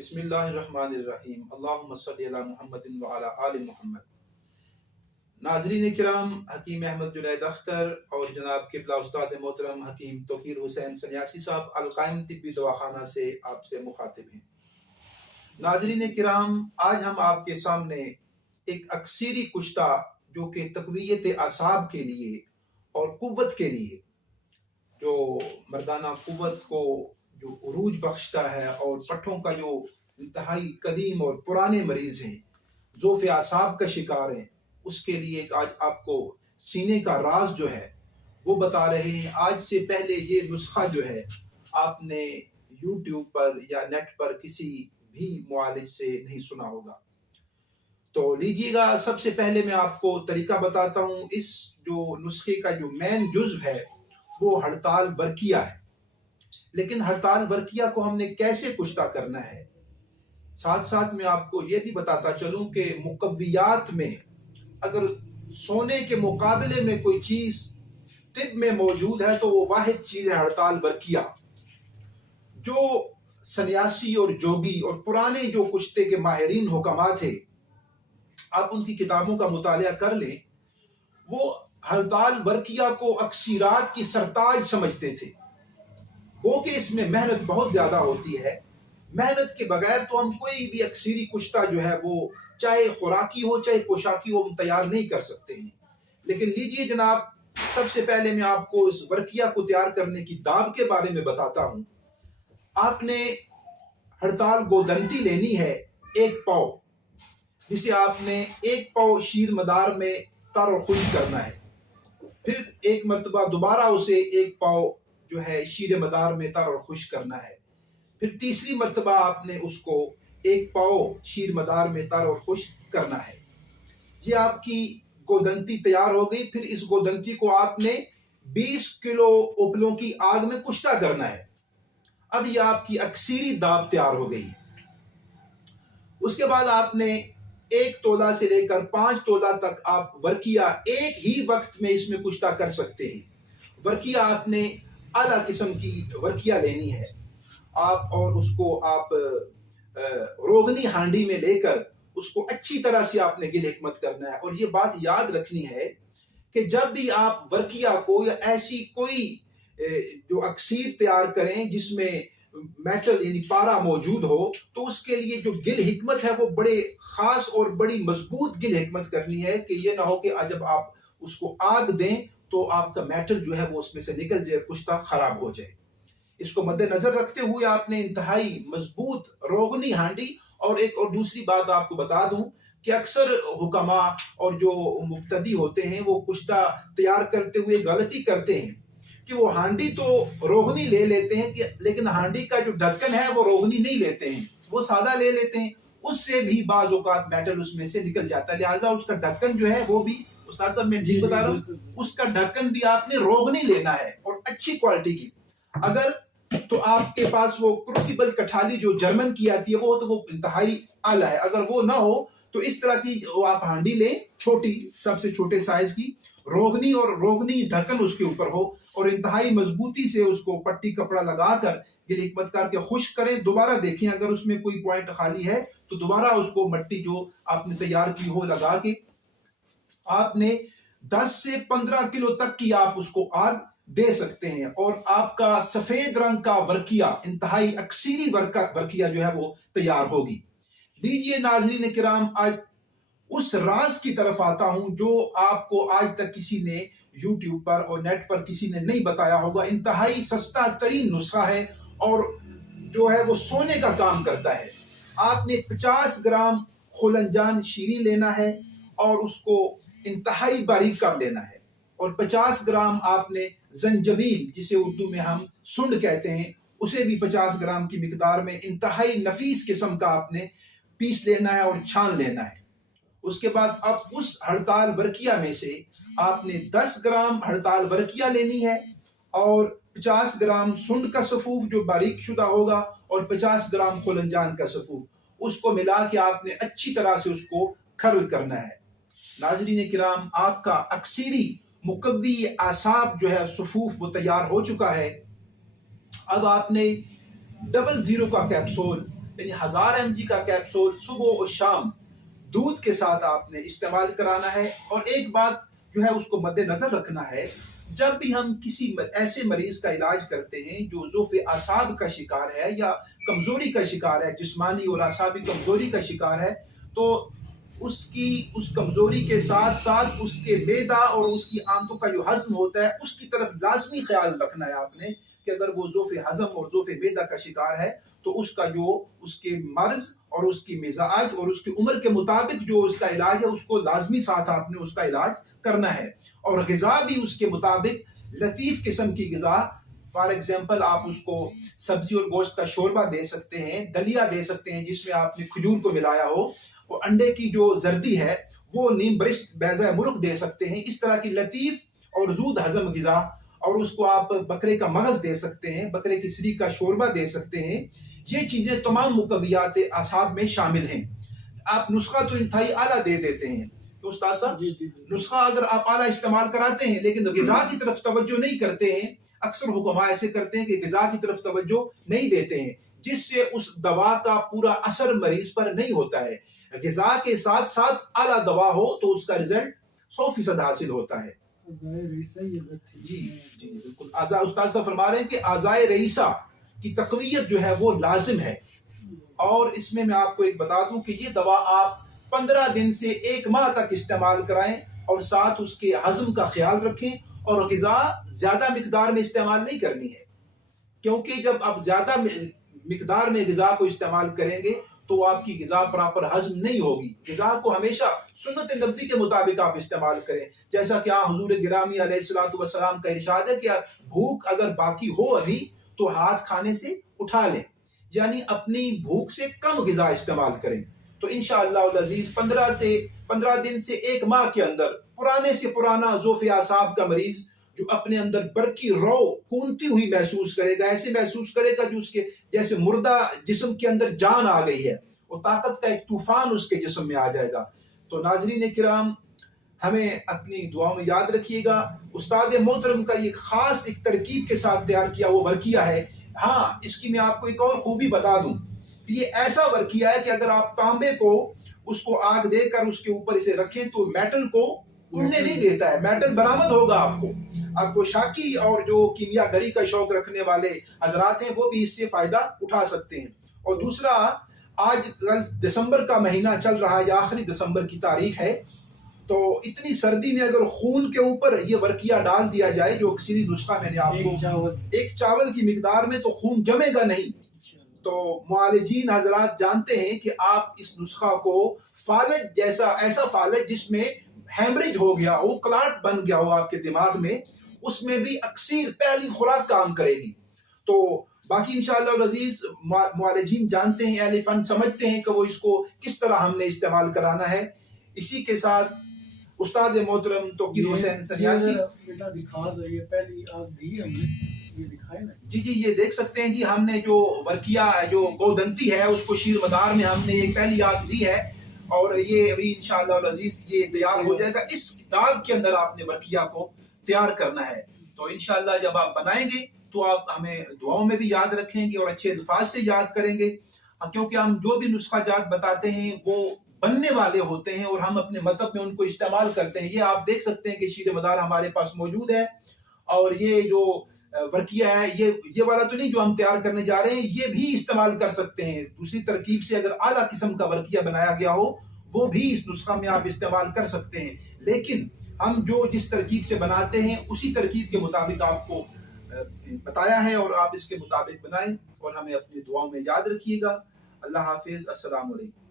بسم اللہ الرحمن الرحیم اللہم صلی علی محمد وعلی آل محمد۔ ناظرین کرام، حکیم احمد جنید اختر اور جناب قبلہ استاد محترم حکیم توقیر حسین سنیاسی صاحب القائم طبی دواخانہ سے آپ سے مخاطب ہیں۔ ناظرین کرام، آج ہم آپ کے سامنے ایک اکثیری کشتہ جو کہ تقویت اعصاب کے لیے اور قوت کے لیے، جو مردانہ قوت کو جو عروج بخشتا ہے اور پٹھوں کا جو انتہائی قدیم اور پرانے مریض ہیں، ضعف اعصاب کا شکار ہیں، اس کے لیے آج آپ کو سینے کا راز جو ہے وہ بتا رہے ہیں۔ آج سے پہلے یہ نسخہ جو ہے آپ نے یوٹیوب پر یا نیٹ پر کسی بھی معالج سے نہیں سنا ہوگا۔ تو لیجیے گا، سب سے پہلے میں آپ کو طریقہ بتاتا ہوں۔ اس جو نسخے کا جو مین جزو ہے وہ ہڑتال ورقیہ ہے، لیکن ہڑتال ورقیہ کو ہم نے کیسے کشتہ کرنا ہے، ساتھ ساتھ میں آپ کو یہ بھی بتاتا چلوں کہ مقویات میں اگر سونے کے مقابلے میں کوئی چیز طب میں موجود ہے تو وہ واحد چیز ہے ہڑتال ورقیہ۔ جو سنیاسی اور جوگی اور پرانے جو کشتے کے ماہرین حکمات تھے، آپ ان کی کتابوں کا مطالعہ کر لیں، وہ ہڑتال ورقیہ کو اکثیرات کی سرتاج سمجھتے تھے۔ وہ کہ اس میں محنت بہت زیادہ ہوتی ہے، محنت کے بغیر تو ہم کوئی بھی اکثیری کشتہ جو ہے وہ چاہے خوراکی ہو چاہے پوشاکی ہو، ہم تیار نہیں کر سکتے ہیں۔ لیکن لیجئے جناب، سب سے پہلے میں آپ کو اس ورقیہ کو تیار کرنے کی داب کے بارے میں بتاتا ہوں۔ آپ نے ہڑتال گودنتی لینی ہے 1 پاؤ، جسے آپ نے 1 پاؤ شیر مدار میں تر اور خشک کرنا ہے۔ پھر ایک مرتبہ دوبارہ اسے 1 پاؤ جو ہے شیر مدار میں تر اور خشک کرنا ہے۔ پھر تیسری مرتبہ آپ نے اس کو 1 پاؤ شیر مدار میں تر اور خشک کرنا ہے۔ یہ آپ کی گودنتی تیار ہو گئی۔ پھر اس گودنتی کو آپ نے 20 کلو اپلوں کی آگ میں کشتہ کرنا ہے۔ اب یہ آپ کی اکثیری داب تیار ہو گئی۔ اس کے بعد آپ نے 1 تولہ سے لے کر 5 تولہ تک آپ ورقیہ ایک ہی وقت میں اس میں کشتہ کر سکتے ہیں۔ ورقیہ آپ نے اعلیٰ قسم کی ورقیہ لینی ہے آپ، اور اس کو آپ روغنی ہانڈی میں لے کر اس کو اچھی طرح سے آپ نے گل حکمت کرنا ہے۔ اور یہ بات یاد رکھنی ہے کہ جب بھی آپ ورقیہ کو یا ایسی کوئی جو اکثیر تیار کریں جس میں میٹل یعنی پارا موجود ہو، تو اس کے لیے جو گل حکمت ہے وہ بڑے خاص اور بڑی مضبوط گل حکمت کرنی ہے کہ یہ نہ ہو کہ جب آپ اس کو آگ دیں تو آپ کا میٹل جو ہے وہ اس میں سے نکل جائے، کشتہ خراب ہو جائے۔ اس کو مد نظر رکھتے ہوئے آپ نے انتہائی مضبوط روغنی ہانڈی، اور ایک اور دوسری بات آپ کو بتا دوں کہ اکثر حکماء اور جو مبتدی ہوتے ہیں وہ کشتہ تیار کرتے ہوئے غلطی کرتے ہیں کہ وہ ہانڈی تو روغنی لے لیتے ہیں لیکن ہانڈی کا جو ڈھکن ہے وہ روغنی نہیں لیتے ہیں، وہ سادہ لے لیتے ہیں۔ اس سے بھی بعض اوقات میٹل اس میں سے نکل جاتا ہے، لہٰذا اس کا ڈھکن جو ہے وہ بھی، استاد صاحب میں ٹھیک بتا رہا ہوں، اس کا ڈھکن بھی آپ نے روغنی لینا ہے اور اچھی کوالٹی کی۔ اگر تو آپ کے پاس وہ کروسیبل کٹھالی جو جرمن کی آتی ہے وہ انتہائی اعلیٰ ہے۔ اگر وہ نہ ہو تو اس طرح کی آپ ہانڈی لیں، چھوٹی، سب سے چھوٹے سائز کی، روغنی اور روغنی ڈھکن اس کے اوپر ہو، اور انتہائی مضبوطی سے اس کو پٹی کپڑا لگا کر گل حکمت کر کے خشک کریں۔ دوبارہ دیکھیں اگر اس میں کوئی پوائنٹ خالی ہے تو دوبارہ اس کو مٹی جو آپ نے تیار کی ہو لگا کے آپ نے 10 سے 15 کلو تک کی آپ اس کو آگ دے سکتے ہیں، اور آپ کا سفید رنگ کا ورقیہ، انتہائی اکثیری ورقیہ جو ہے وہ تیار ہوگی۔ لیجئے ناظرین کرام، آج اس راز کی طرف آتا ہوں جو آپ کو آج تک کسی نے یوٹیوب پر اور نیٹ پر کسی نے نہیں بتایا ہوگا۔ انتہائی سستا ترین نسخہ ہے اور جو ہے وہ سونے کا کام کرتا ہے۔ آپ نے 50 گرام خلنجان شیریں لینا ہے اور اس کو انتہائی باریک کر لینا ہے، اور 50 گرام آپ نے زنجبیل، جسے اردو میں ہم سنڈ کہتے ہیں، اسے بھی 50 گرام کی مقدار میں انتہائی نفیس قسم کا آپ نے پیس لینا ہے اور چھان لینا ہے۔ اس کے بعد اب اس ہڑتال ورقیہ میں سے آپ نے 10 گرام ہڑتال ورقیہ لینی ہے، اور 50 گرام سنڈ کا صفوف جو باریک شدہ ہوگا، اور 50 گرام خلنجان کا صفوف، اس کو ملا کے آپ نے اچھی طرح سے اس کو کھرل کرنا ہے۔ ناظرین کرام، آپ کا اکثیری مقوی اعصاب جو ہے صفوف وہ تیار ہو چکا ہے۔ اب آپ نے 00 کا کیپسول یعنی 1000 mg کا کیپسول صبح اور شام دودھ کے ساتھ آپ نے استعمال کرانا ہے۔ اور ایک بات جو ہے اس کو مد نظر رکھنا ہے، جب بھی ہم کسی ایسے مریض کا علاج کرتے ہیں جو ضعف اعصاب کا شکار ہے یا کمزوری کا شکار ہے، جسمانی اور اعصابی کمزوری کا شکار ہے، تو اس کمزوری کے ساتھ ساتھ اس کے معدہ اور اس کی آنتوں کا جو ہضم ہوتا ہے اس کی طرف لازمی خیال رکھنا ہے آپ نے، کہ اگر وہ ضعف ہضم اور ضعف معدہ کا شکار ہے تو اس کا جو اس کے مرض اور اس کی مزاج اور اس کی عمر کے مطابق جو اس کا علاج ہے اس کو لازمی ساتھ آپ نے اس کا علاج کرنا ہے۔ اور غذا بھی اس کے مطابق لطیف قسم کی غذا، فار ایگزامپل آپ اس کو سبزی اور گوشت کا شوربہ دے سکتے ہیں، دلیا دے سکتے ہیں جس میں آپ نے کھجور کو ملایا ہو، اور انڈے کی جو زردی ہے وہ نیم برشت بیضہ مرغ دے سکتے ہیں۔ اس طرح کی لطیف اور زود ہضم غذا، اور اس کو آپ بکرے کا مغز دے سکتے ہیں، بکرے کی سری کا شوربہ دے سکتے ہیں۔ یہ چیزیں تمام مقویات اعصاب میں شامل ہیں۔ آپ نسخہ تو انتہائی اعلیٰ دے دیتے ہیں تو استاد صاحب نسخہ اگر آپ اعلیٰ استعمال کراتے ہیں لیکن غذا کی طرف توجہ نہیں کرتے ہیں، اکثر حکماء ایسے کرتے ہیں کہ غذا کی طرف توجہ نہیں دیتے ہیں، جس سے اس دوا کا پورا اثر مریض پر نہیں ہوتا ہے۔ غذا کے ساتھ ساتھ اعلیٰ دوا ہو تو اس کا رزلٹ 100% حاصل ہوتا ہے۔ جی بالکل، استاد صاحب فرما رہے ہیں کہ اعضائے رئیسہ کی تقویت جو ہے وہ لازم ہے۔ اور اس میں آپ کو ایک بتا دوں کہ یہ دوا آپ 15 دن سے 1 ماہ تک استعمال کرائیں، اور ساتھ اس کے ہضم کا خیال رکھیں، اور غذا زیادہ مقدار میں استعمال نہیں کرنی ہے، کیونکہ جب آپ زیادہ مقدار میں غذا کو استعمال کریں گے تو آپ کی غذا پراپر ہضم نہیں ہوگی۔ غذا کو ہمیشہ سنت نبوی کے مطابق آپ استعمال کریں، جیسا کہ حضور گرامی علیہ الصلوۃ والسلام کا ارشاد ہے کہ بھوک اگر باقی ہو ابھی تو ہاتھ کھانے سے اٹھا لیں، یعنی اپنی بھوک سے کم غذا استعمال کریں۔ تو انشاءاللہ العزیز 15 دن سے 1 ماہ کے اندر پرانے سے پرانا ضعف اعصاب کا مریض جو اپنے اندر برقی رو کونتی ہوئی محسوس کرے گا، ایسے محسوس کرے گا جو اس کے جیسے مردہ جسم کے اندر جان آ گئی ہے، اور طاقت کا ایک طوفان اس کے جسم میں آ جائے گا۔ تو ناظرین کرام، ہمیں اپنی دعاؤں میں یاد رکھیے گا، استاد محترم کا یہ خاص ایک ترکیب کے ساتھ تیار کیا وہ ورقیہ ہے۔ ہاں، اس کی میں آپ کو ایک اور خوبی بتا دوں کہ یہ ایسا ورقیہ ہے کہ اگر آپ تانبے کو اس کو آگ دے کر اس کے اوپر اسے رکھیں تو میٹل کو اڑنے نہیں دیتا ہے، میٹل برآمد ہوگا آپ کو شاکی اور جو کیمیا گری کا شوق رکھنے والے حضرات ہیں وہ بھی اس سے فائدہ اٹھا سکتے ہیں۔ اور دوسرا، آج کل دسمبر کا مہینہ چل رہا ہے، یا آخری دسمبر کی تاریخ ہے، تو اتنی سردی میں اگر خون کے اوپر یہ ورقیہ ڈال دیا جائے جو کسی نسخہ میں نے آپ کو ایک چاول کی مقدار میں، تو خون جمے گا نہیں۔ تو معالجین حضرات جانتے ہیں کہ آپ اس نسخہ کو فالج جیسا، ایسا فالج جس میں ہیمریج ہو گیا ہو، کلاٹ بن گیا ہو آپ کے دماغ میں، اس میں بھی اکثیر پہلی خوراک کام کرے گی۔ تو باقی انشاءاللہ العزیز معالجین جانتے ہیں، اہل فن سمجھتے ہیں کہ وہ اس کو کس طرح ہم نے استعمال کرانا ہے۔ اسی کے ساتھ استاد محترم توقیر حسین سنیاسی جی یہ دیکھ سکتے ہیں کہ ہم نے جو ورقیہ جو گودنتی ہے اس کو شیر مدار میں ہم نے ایک پہلی آگ دی ہے، اور یہ ابھی انشاءاللہ العزیز یہ تیار ہو جائے گا۔ اس کتاب کے اندر آپ نے ورقیہ کو تیار کرنا ہے، تو انشاءاللہ جب آپ بنائیں گے تو آپ ہمیں دعاؤں میں بھی یاد رکھیں گے اور اچھے الفاظ سے یاد کریں گے، کیونکہ ہم جو بھی نسخہ جات بتاتے ہیں وہ بننے والے ہوتے ہیں اور ہم اپنے مطلب میں ان کو استعمال کرتے ہیں۔ یہ آپ دیکھ سکتے ہیں کہ شیر مدار ہمارے پاس موجود ہے، اور یہ جو ورقیہ ہے یہ والا تو نہیں جو ہم تیار کرنے جا رہے ہیں، یہ بھی استعمال کر سکتے ہیں۔ دوسری ترکیب سے اگر اعلیٰ قسم کا ورقیہ بنایا گیا ہو وہ بھی اس نسخہ میں آپ استعمال کر سکتے ہیں، لیکن ہم جو جس ترکیب سے بناتے ہیں اسی ترکیب کے مطابق آپ کو بتایا ہے، اور آپ اس کے مطابق بنائیں اور ہمیں اپنی دعاؤں میں یاد رکھیے گا۔ اللہ حافظ، السلام علیکم۔